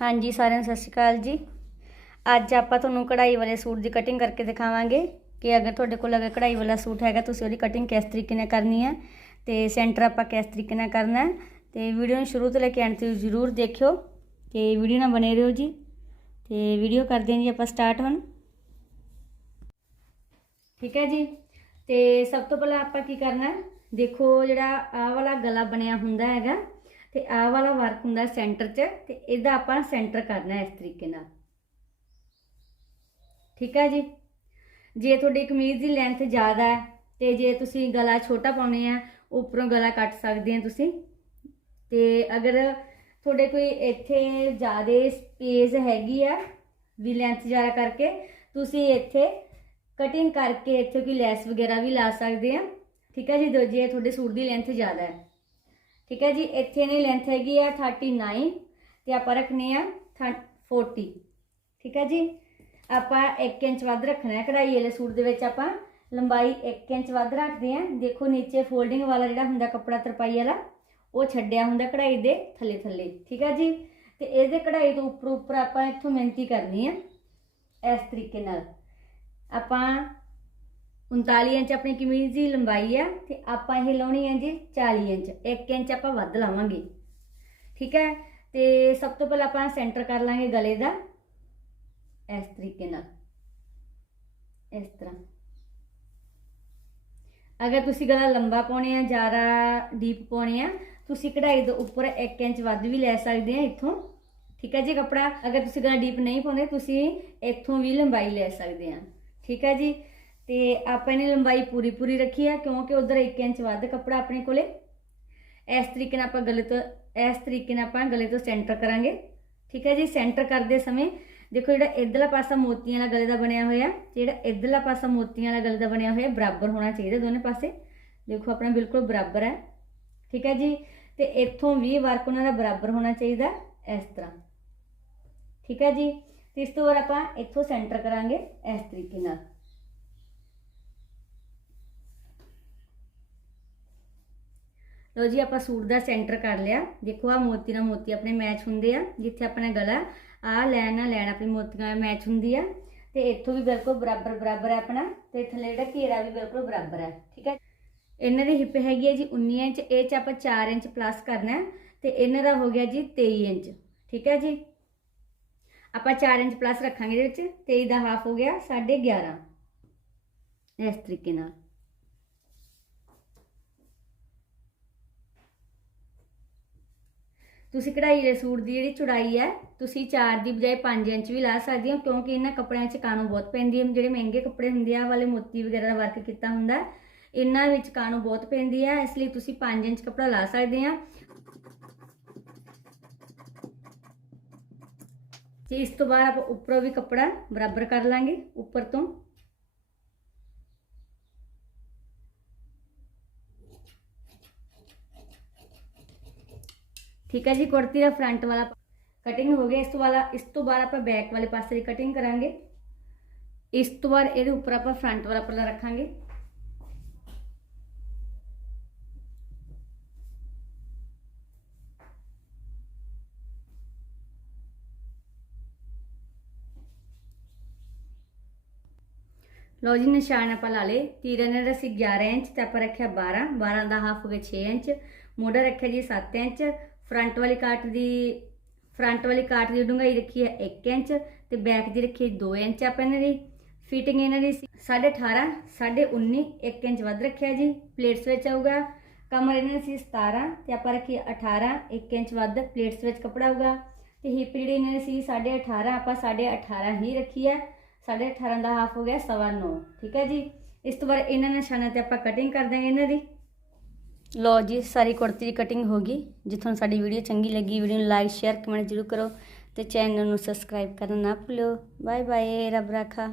ਹਾਂਜੀ, ਸਾਰਿਆਂ ਨੂੰ ਸਤਿ ਸ਼੍ਰੀ ਅਕਾਲ ਜੀ। ਅੱਜ ਆਪਾਂ ਤੁਹਾਨੂੰ ਕਢਾਈ ਵਾਲੇ ਸੂਟ ਦੀ ਕਟਿੰਗ ਕਰਕੇ ਦਿਖਾਵਾਂਗੇ ਕਿ ਅਗਰ ਤੁਹਾਡੇ ਕੋਲ ਅਗਰ ਕਢਾਈ ਵਾਲਾ ਸੂਟ ਹੈਗਾ, ਤੁਸੀਂ ਉਹਦੀ ਕਟਿੰਗ ਕਿਸ ਤਰੀਕੇ ਨਾਲ ਕਰਨੀ ਹੈ ਤੇ ਸੈਂਟਰ ਆਪਾਂ ਕਿਸ ਤਰੀਕੇ ਨਾਲ ਕਰਨਾ ਹੈ। ਤੇ ਵੀਡੀਓ ਨੂੰ ਸ਼ੁਰੂ ਤੋਂ ਲੈ ਕੇ ਐਂਡ ਤੱਕ ਜ਼ਰੂਰ ਦੇਖਿਓ ਤੇ ਵੀਡੀਓ ਨਾਲ ਬਣੇ ਰਹੋ ਜੀ। ਤੇ ਵੀਡੀਓ ਕਰਦੇ ਹਾਂ ਜੀ ਆਪਾਂ ਸਟਾਰਟ ਹੁਣ। ਠੀਕ ਹੈ ਜੀ? ਤੇ ਸਭ ਤੋਂ ਪਹਿਲਾਂ ਆਪਾਂ ਕੀ ਕਰਨਾ ਦੇਖੋ ਜਿਹੜਾ ਆ ਵਾਲਾ ਗਲਾ ਬਣਿਆ ਹੁੰਦਾ ਹੈਗਾ ਤੇ ਆਹ ਵਾਲਾ ਵਰਕ ਹੁੰਦਾ ਸੈਂਟਰ 'ਚ ਤੇ ਇਹਦਾ ਆਪਾਂ ਸੈਂਟਰ ਕਰਨਾ ਇਸ ਤਰੀਕੇ ਨਾਲ। ਠੀਕ ਹੈ ਜੀ? ਜੇ ਤੁਹਾਡੀ ਕਮੀਜ਼ ਦੀ ਲੈਂਥ ਜ਼ਿਆਦਾ ਹੈ ਤੇ ਜੇ ਤੁਸੀਂ ਗਲਾ ਛੋਟਾ ਪਾਉਣੇ ਆ, ਉੱਪਰੋਂ ਗਲਾ ਕੱਟ ਸਕਦੇ ਆ ਤੁਸੀਂ। ਤੇ ਅਗਰ ਤੁਹਾਡੇ ਕੋਈ ਇੱਥੇ ਜ਼ਿਆਦਾ ਸਪੇਸ ਹੈਗੀ ਆ ਵੀ ਲੈਂਥ ਜ਼ਿਆਦਾ ਕਰਕੇ, ਤੁਸੀਂ ਇੱਥੇ ਕਟਿੰਗ ਕਰਕੇ ਇੱਥੇ ਕੋਈ ਲੈਸ ਵਗੈਰਾ ਵੀ ਲਾ ਸਕਦੇ ਆ। ਠੀਕ ਹੈ ਜੀ? ਦੋ ਜੇ ਤੁਹਾਡੇ ਸੂਟ ਦੀ ਲੈਂਥ ਜ਼ਿਆਦਾ ਹੈ। ਠੀਕ ਹੈ ਜੀ, ਇੱਥੇ ਨੇ ਲੈਂਥ ਹੈਗੀ ਆ 39 ਤੇ ਆਪਾਂ ਰੱਖਨੇ ਆ 40 ਠੀਕ ਹੈ ਜੀ? ਆਪਾਂ 1 ਇੰਚ ਵੱਧ ਰੱਖਣਾ ਹੈ ਕਢਾਈ ਵਾਲੇ ਸੂਟ ਦੇ ਵਿੱਚ ਆਪਾਂ, ਲੰਬਾਈ 1 ਇੰਚ ਵੱਧ ਰੱਖਦੇ ਆ ਦੇਖੋ ਨੀਚੇ ਫੋਲਡਿੰਗ ਵਾਲਾ ਜਿਹੜਾ ਹੁੰਦਾ ਕੱਪੜਾ ਤਰਪਾਈ ਵਾਲਾ, ਉਹ ਛੱਡਿਆ ਹੁੰਦਾ ਕਢਾਈ ਦੇ ਥੱਲੇ ਥੱਲੇ ਠੀਕ ਹੈ ਜੀ? ਤੇ ਇਹਦੇ ਕਢਾਈ ਤੋਂ ਉੱਪਰ ਉੱਪਰ ਆਪਾਂ ਇੱਥੋਂ ਮਿਹਨਤੀ ਕਰਨੀ ਆ, ਇਸ ਤਰੀਕੇ ਨਾਲ। ਆਪਾਂ 39 ਇੰਚ ਆਪਣੀ ਕਮੀਜ਼ ਦੀ ਲੰਬਾਈ ਆ ਤੇ ਆਪਾਂ ਇਹ ਲਾਉਣੀ ਹੈ ਜੀ 40 ਇੰਚ 1 ਇੰਚ ਆਪਾਂ ਵੱਧ ਲਾਵਾਂਗੇ। ਠੀਕ ਹੈ? ਤੇ ਸਭ ਤੋਂ ਪਹਿਲਾਂ ਆਪਾਂ ਸੈਂਟਰ ਕਰ ਲਾਂਗੇ ਗਲੇ ਦਾ। ਇਸ ਤਰੀਕੇ ਨਾਲ। ਇਸ ਤਰ੍ਹਾਂ। ਅਗਰ ਤੁਸੀਂ ਗਲਾ ਲੰਬਾ ਪਾਉਣੇ ਆ, ਜ਼ਿਆਦਾ ਡੀਪ ਪਾਉਣੇ ਆ, ਤੁਸੀਂ ਕਢਾਈ ਦੇ ਉੱਪਰ 1 ਇੰਚ ਵੱਧ ਵੀ ਲੈ ਸਕਦੇ ਆ ਇੱਥੋਂ। ਠੀਕ ਹੈ ਜੀ ਕੱਪੜਾ? ਅਗਰ ਤੁਸੀਂ ਗਲਾ ਡੀਪ ਨਹੀਂ ਪਾਉਂਦੇ, ਤੁਸੀਂ ਇੱਥੋਂ ਵੀ ਲੰਬਾਈ ਲੈ ਸਕਦੇ ਆ। ਠੀਕ ਹੈ ਜੀ? ਤੇ ਆਪਾਂ ਨੇ ਲੰਬਾਈ ਪੂਰੀ ਪੂਰੀ ਰੱਖੀ ਹੈ ਕਿਉਂਕਿ ਉਧਰ 1 ਇੰਚ ਵੱਧ ਕੱਪੜਾ ਆਪਣੇ ਕੋਲੇ। ਇਸ ਤਰੀਕੇ ਨਾਲ ਆਪਾਂ ਗਲੇ ਤੋਂ ਇਸ ਤਰੀਕੇ ਨਾਲ ਆਪਾਂ ਗਲੇ ਤੋਂ ਸੈਂਟਰ ਕਰਾਂਗੇ। ਠੀਕ ਹੈ ਜੀ, ਸੈਂਟਰ ਕਰਦੇ ਸਮੇਂ ਦੇਖੋ ਜਿਹੜਾ ਇਧਰਲਾ ਪਾਸਾ ਮੋਤੀਆਂ ਵਾਲਾ ਗਲੇ ਦਾ ਬਣਿਆ ਹੋਇਆ, ਜਿਹੜਾ ਇਧਰਲਾ ਪਾਸਾ ਮੋਤੀਆਂ ਵਾਲਾ ਗਲੇ ਦਾ ਬਣਿਆ ਹੋਇਆ, ਬਰਾਬਰ ਹੋਣਾ ਚਾਹੀਦਾ ਦੋਨੇ ਪਾਸੇ। ਦੇਖੋ ਆਪਣਾ ਬਿਲਕੁਲ ਬਰਾਬਰ ਹੈ। ਠੀਕ ਹੈ ਜੀ, ਤੇ ਇੱਥੋਂ ਵੀ ਵਰਕ ਉਹਨਾਂ ਦਾ ਬਰਾਬਰ ਹੋਣਾ ਚਾਹੀਦਾ ਇਸ ਤਰ੍ਹਾਂ। ਠੀਕ ਹੈ ਜੀ, ਤੇ ਇਸ ਤੋਂ ਬਾਅਦ ਆਪਾਂ ਇੱਥੋਂ ਸੈਂਟਰ ਕਰਾਂਗੇ ਇਸ ਤਰੀਕੇ ਨਾਲ। ਲੋ ਜੀ, ਆਪਾਂ ਸੂਟ ਦਾ ਸੈਂਟਰ ਕਰ ਲਿਆ। ਦੇਖੋ ਆ ਮੋਤੀ ਨਾਲ ਮੋਤੀ ਆਪਣੇ ਮੈਚ ਹੁੰਦੇ ਆ, ਜਿੱਥੇ ਆਪਣਾ ਗਲਾ ਆ ਲੈਣ ਨਾਲ ਲੈਣ ਆਪਣੀ ਮੋਤੀਆਂ ਨਾਲ ਮੈਚ ਹੁੰਦੀ ਆ। ਤੇ ਇੱਥੋਂ ਵੀ ਬਿਲਕੁਲ ਬਰਾਬਰ ਬਰਾਬਰ ਹੈ ਆਪਣਾ, ਤੇ ਥੱਲੇ ਜਿਹੜਾ ਘੇਰਾ ਵੀ ਬਿਲਕੁਲ ਬਰਾਬਰ ਹੈ ਠੀਕ ਹੈ ਇਹਨਾਂ ਦੀ ਹਿੱਪ ਹੈਗੀ ਹੈ ਜੀ 19 ਇੰਚ, ਇਹ ਚ ਆਪਾਂ 4 ਇੰਚ ਪਲੱਸ ਕਰਨਾ ਹੈ, ਤੇ ਇਹਨਾਂ ਦਾ ਹੋ ਗਿਆ ਜੀ 23 ਇੰਚ, ਠੀਕ ਹੈ ਜੀ? ਆਪਾਂ 4 ਇੰਚ ਪਲੱਸ ਰੱਖਾਂਗੇ ਇਹਦੇ ਵਿੱਚ 23 ਦਾ ਹਾਫ ਹੋ ਗਿਆ 11.5 ਇਸ ਤਰੀਕੇ ਨਾਲ। ਤੁਸੀਂ ਕਢਾਈ ਦੇ ਸੂਟ ਦੀ ਜਿਹੜੀ ਚੌੜਾਈ ਹੈ, ਤੁਸੀਂ 4 ਦੀ ਬਜਾਏ 5 ਇੰਚ ਵੀ ਲਾ ਸਕਦੇ ਹੋ, ਕਿਉਂਕਿ ਇਹਨਾਂ ਕੱਪੜਿਆਂ 'ਚ ਕਾਣੋ ਬਹੁਤ ਪੈਂਦੀ ਹੈ, ਜਿਹੜੇ ਮਹਿੰਗੇ ਕੱਪੜੇ ਹੁੰਦੇ ਆ ਵਾਲੇ ਮੋਤੀ ਵਗੈਰਾ ਦਾ ਵਰਕ ਕੀਤਾ ਹੁੰਦਾ ਇਹਨਾਂ ਵਿੱਚ ਕਾਣੋ ਬਹੁਤ ਪੈਂਦੀ ਹੈ, ਇਸ ਲਈ ਤੁਸੀਂ 5 ਇੰਚ ਕੱਪੜਾ ਲਾ ਸਕਦੇ ਆ। ਤੇ ਇਸ ਤੋਂ ਬਾਅਦ ਆਪਾਂ ਉੱਪਰੋਂ ਵੀ ਕੱਪੜਾ ਬਰਾਬਰ ਕਰ ਲਾਂਗੇ, ਉੱਪਰ ਤੋਂ ਠੀਕ ਹੈ ਜੀ, ਕੁੜਤੀ ਦਾ ਫਰੰਟ ਵਾਲਾ ਕਟਿੰਗ ਹੋ ਗਿਆ, ਇਸ ਤੋਂ ਵਾਲਾ ਇਸ ਤੋਂ ਬਾਅਦ ਆਪਾਂ ਬੈਕ ਵਾਲੇ ਪਾਸੇ ਦੀ ਕਟਿੰਗ ਕਰਾਂਗੇ। ਇਸ ਤੋਂ ਬਾਅਦ ਇਹਦੇ ਉੱਪਰ ਆਪਾਂ ਫਰੰਟ ਵਾਲਾ ਪੱਲਾ ਰੱਖਾਂਗੇ। ਲੋ ਜੀ, ਨਿਸ਼ਾਨ ਆਪਾਂ ਲਾ ਲੇ ਤੀਰਾਂ ਨੇ ਅਸੀਂ 11 ਇੰਚ ਤੇ ਆਪਾਂ ਰੱਖਿਆ 12 12 ਦਾ ਹਾਫ ਹੋ ਗਿਆ 6 ਇੰਚ। ਮੋਢਾ ਰੱਖਿਆ ਜੀ 7 ਇੰਚ। ਫਰੰਟ ਵਾਲੀ ਕਾਟ ਦੀ, ਫਰੰਟ ਵਾਲੀ ਕਾਟ ਦੀ ਡੂੰਘਾਈ ਰੱਖੀ ਹੈ 1 ਇੰਚ ਤੇ ਬੈਕ ਦੀ ਰੱਖੀ ਹੈ 2 ਇੰਚ ਆਪਾਂ ਇਹਨਾਂ ਦੀ। ਫਿਟਿੰਗ ਇਹਨਾਂ ਦੀ 18.5 19 1 ਇੰਚ ਵੱਧ ਰੱਖਿਆ ਜੀ। ਪਲੇਟਸ ਵਿੱਚ ਆਊਗਾ। ਕਮਰ ਇਹਨਾਂ ਦੀ 17 ਤੇ ਆਪਾਂ ਰੱਖੀ 18 1 ਇੰਚ ਵੱਧ ਪਲੇਟਸ ਵਿੱਚ ਕੱਪੜਾ ਆਊਗਾ। ਤੇ ਹਿਪ ਜਿਹੜੀ ਇਹਨਾਂ ਦੀ ਸੀ 18.5 ਆਪਾਂ 18.5 ਹੀ ਰੱਖੀ ਹੈ। 18.5 ਦਾ ਹਾਫ ਹੋ ਗਿਆ 9.5 ਠੀਕ ਹੈ ਜੀ। ਇਸ ਤੋਂ ਬਾਅਦ ਇਹਨਾਂ ਨਿਸ਼ਾਨਾਂ ਤੇ ਆਪਾਂ ਕਟਿੰਗ ਕਰ ਦਾਂਗੇ ਇਹਨਾਂ ਦੀ। ਲੋ ਜੀ, ਸਾਰੀ ਕੁੜਤੀ ਦੀ ਕਟਿੰਗ ਹੋ ਗਈ। ਜੇ ਤੁਹਾਨੂੰ ਸਾਡੀ ਵੀਡੀਓ ਚੰਗੀ ਲੱਗੀ ਵੀਡੀਓ ਨੂੰ ਲਾਈਕ ਸ਼ੇਅਰ ਕਮੈਂਟ ਜ਼ਰੂਰ ਕਰੋ ਤੇ ਚੈਨਲ ਨੂੰ ਸਬਸਕ੍ਰਾਈਬ ਕਰਨਾ ਨਾ ਭੁੱਲਿਓ ਬਾਏ ਬਾਏ ਰੱਬ ਰਾਖਾ।